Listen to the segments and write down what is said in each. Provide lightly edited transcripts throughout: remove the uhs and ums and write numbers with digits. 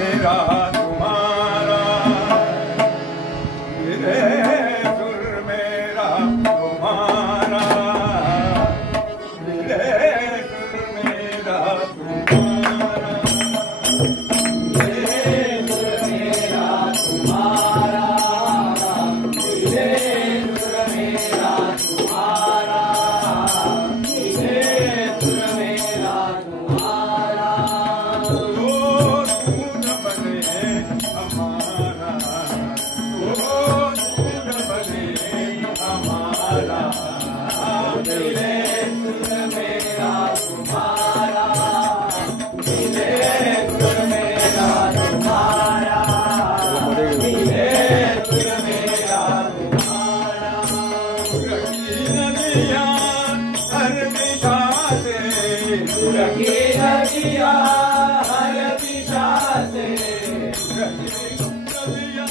मेरा तुम्हारा, मिले सुर मेरा तुम्हारा, मिले सुर मेरा तुम्हारा, मिले सुर मेरा तुम्हारा, मिले सुर मेरा तुम्हारा, मिले सुर मेरा तुम्हारा, तो तू न बने हमारा, तो तू न बने हमारा, मिले सुर मेरा तुम्हारा, मिले सुर मेरा तुम्हारा, मिले सुर मेरा तुम्हारा, रखी नदियाँ हर दिशा से, रखी नदियाँ हर दिशा से, रखी नदियाँ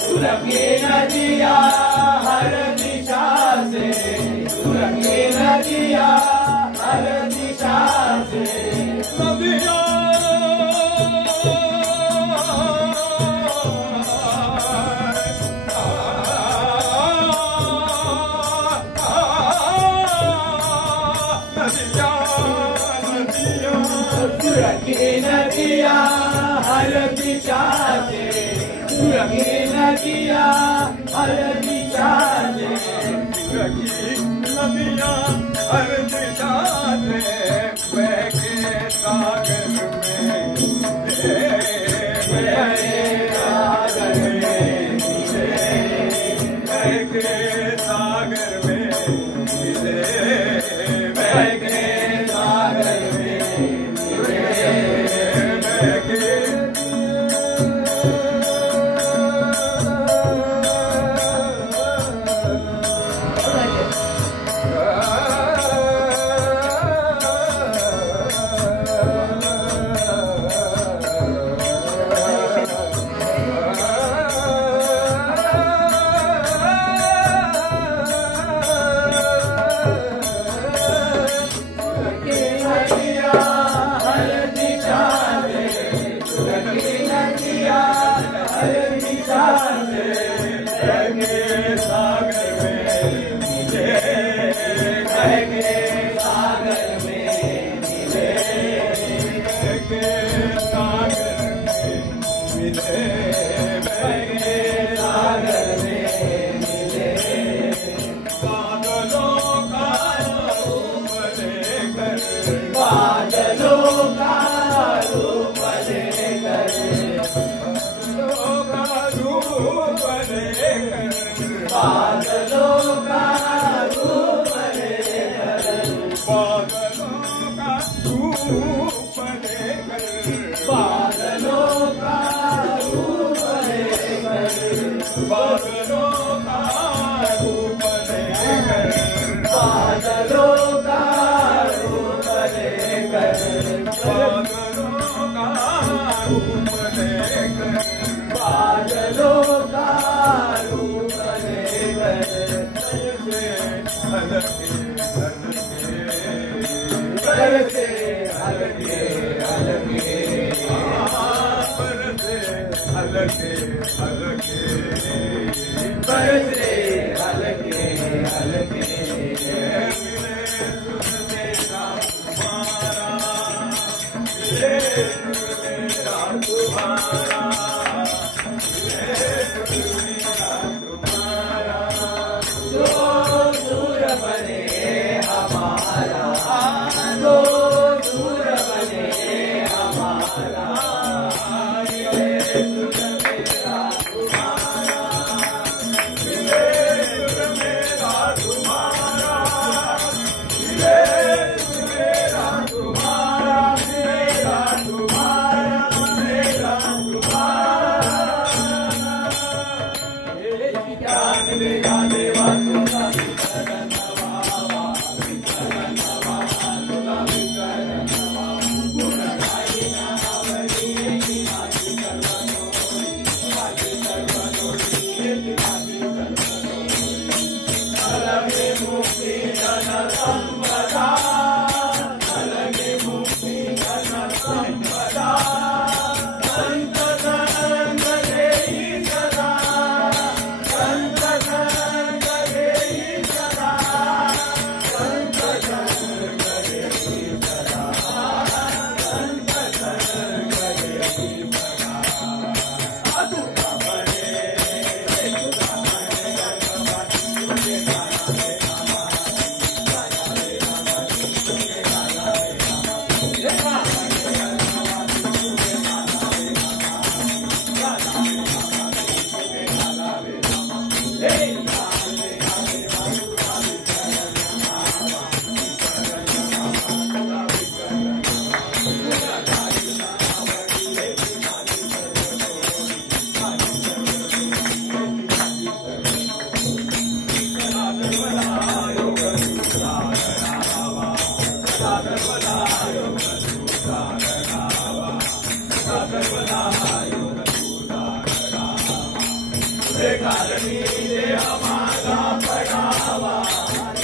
सुरंगे नदिया हर दिशा से, सुरंगे नदिया हर दिशा से, नदिया सुरंगे नदिया हर दिशा से, सुरंगे नदिया हर दिशा से, सुरंगे नदिया हर दिशा से, बहके सागर में बहके सागर में बहके सागर में मिले, बहके सागर में मिले, बहके देगा देवा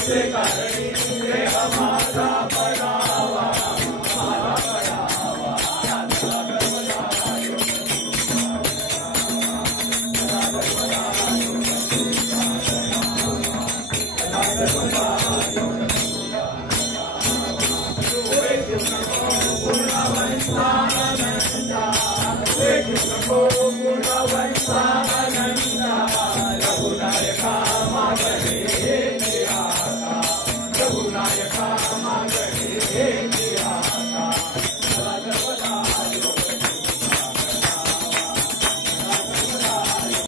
तुझे करणी देह माझा पडावा माझा पडावा गुणवंता आनंदा रघुनायका मागणे रघुनायका मागणे